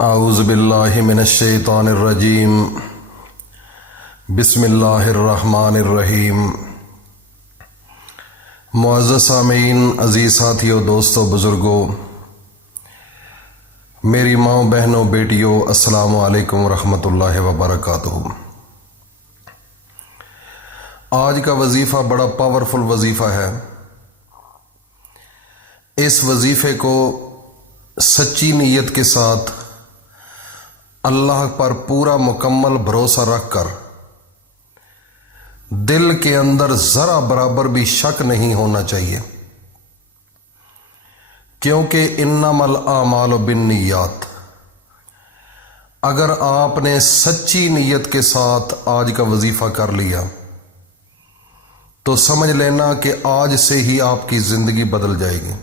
اعوذ باللہ من الشیطان الرجیم بسم اللہ الرحمن الرحیم۔ معزز سامعین، عزیز ساتھیوں، دوستوں، بزرگوں، میری ماں، بہنوں، بیٹیوں، السلام علیکم ورحمۃ اللہ وبرکاتہ۔ آج کا وظیفہ بڑا پاورفل وظیفہ ہے۔ اس وظیفے کو سچی نیت کے ساتھ اللہ پر پورا مکمل بھروسہ رکھ کر دل کے اندر ذرا برابر بھی شک نہیں ہونا چاہیے، کیونکہ انما الاعمال بالنیات۔ اگر آپ نے سچی نیت کے ساتھ آج کا وظیفہ کر لیا تو سمجھ لینا کہ آج سے ہی آپ کی زندگی بدل جائے گی۔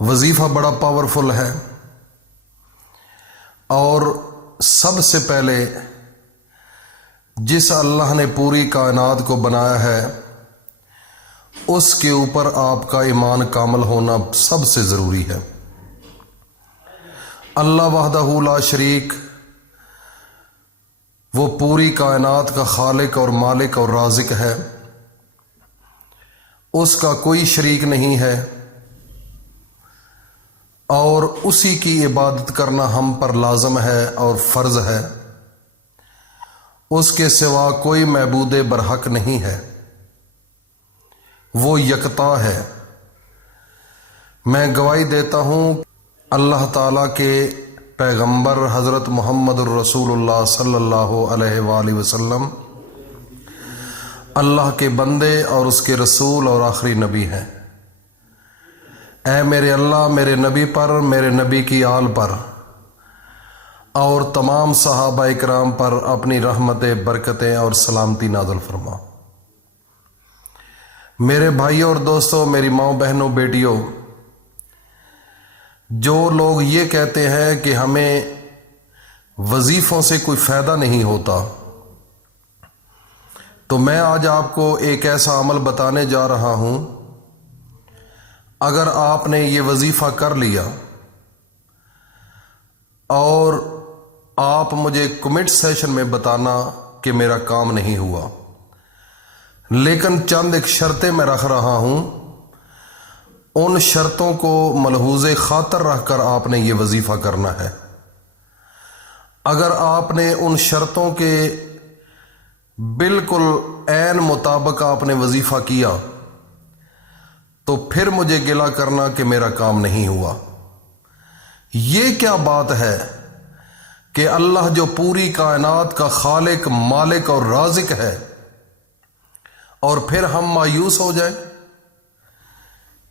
وظیفہ بڑا پاورفل ہے، اور سب سے پہلے جس اللہ نے پوری کائنات کو بنایا ہے اس کے اوپر آپ کا ایمان کامل ہونا سب سے ضروری ہے۔ اللہ وحدہ لا شریک، وہ پوری کائنات کا خالق اور مالک اور رازق ہے، اس کا کوئی شریک نہیں ہے، اور اسی کی عبادت کرنا ہم پر لازم ہے اور فرض ہے۔ اس کے سوا کوئی معبود برحق نہیں ہے، وہ یکتا ہے۔ میں گواہی دیتا ہوں اللہ تعالیٰ کے پیغمبر حضرت محمد الرسول اللہ صلی اللہ علیہ وآلہ وسلم اللہ کے بندے اور اس کے رسول اور آخری نبی ہیں۔ اے میرے اللہ، میرے نبی پر، میرے نبی کی آل پر اور تمام صحابہ اکرام پر اپنی رحمتیں، برکتیں اور سلامتی نازل فرما۔ میرے بھائیوں اور دوستوں، میری ماں، بہنوں، بیٹیوں، جو لوگ یہ کہتے ہیں کہ ہمیں وظیفوں سے کوئی فائدہ نہیں ہوتا، تو میں آج آپ کو ایک ایسا عمل بتانے جا رہا ہوں۔ اگر آپ نے یہ وظیفہ کر لیا اور آپ مجھے کمنٹ سیشن میں بتانا کہ میرا کام نہیں ہوا، لیکن چند ایک شرطیں میں رکھ رہا ہوں، ان شرطوں کو ملحوظ خاطر رکھ کر آپ نے یہ وظیفہ کرنا ہے۔ اگر آپ نے ان شرطوں کے بالکل عین مطابق آپ نے وظیفہ کیا تو پھر مجھے گلہ کرنا کہ میرا کام نہیں ہوا۔ یہ کیا بات ہے کہ اللہ جو پوری کائنات کا خالق، مالک اور رازق ہے، اور پھر ہم مایوس ہو جائیں؟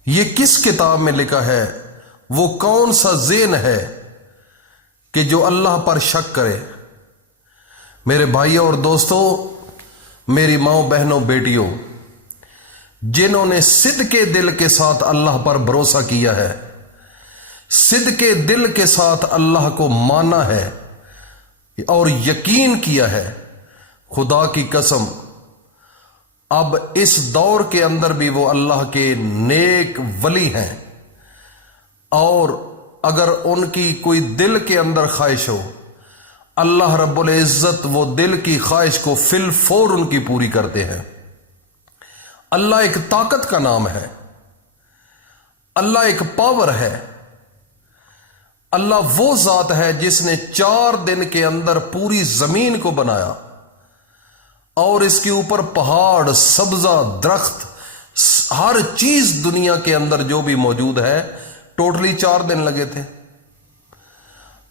یہ کس کتاب میں لکھا ہے؟ وہ کون سا ذہن ہے کہ جو اللہ پر شک کرے؟ میرے بھائیوں اور دوستوں، میری ماں، بہنوں، بیٹیوں، جنہوں نے صدقے دل کے ساتھ اللہ پر بھروسہ کیا ہے، صدقے دل کے ساتھ اللہ کو مانا ہے اور یقین کیا ہے، خدا کی قسم اب اس دور کے اندر بھی وہ اللہ کے نیک ولی ہیں، اور اگر ان کی کوئی دل کے اندر خواہش ہو، اللہ رب العزت وہ دل کی خواہش کو فی الفور ان کی پوری کرتے ہیں۔ اللہ ایک طاقت کا نام ہے، اللہ ایک پاور ہے، اللہ وہ ذات ہے جس نے 4 دن کے اندر پوری زمین کو بنایا، اور اس کے اوپر پہاڑ، سبزہ، درخت، ہر چیز دنیا کے اندر جو بھی موجود ہے، ٹوٹلی 4 دن لگے تھے،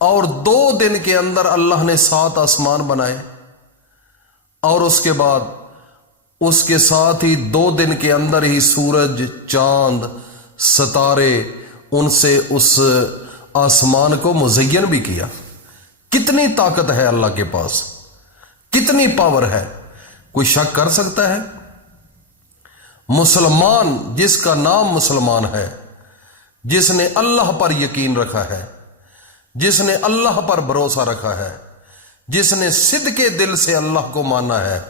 اور 2 دن کے اندر اللہ نے 7 آسمان بنائے، اور اس کے بعد اس کے ساتھ ہی 2 دن کے اندر ہی سورج، چاند، ستارے، ان سے اس آسمان کو مزین بھی کیا۔ کتنی طاقت ہے اللہ کے پاس، کتنی پاور ہے، کوئی شک کر سکتا ہے؟ مسلمان، جس کا نام مسلمان ہے، جس نے اللہ پر یقین رکھا ہے، جس نے اللہ پر بھروسہ رکھا ہے، جس نے صدقے دل سے اللہ کو مانا ہے،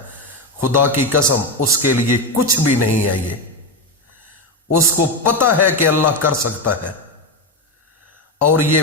خدا کی قسم اس کے لیے کچھ بھی نہیں ہے۔ یہ اس کو پتہ ہے کہ اللہ کر سکتا ہے، اور یہ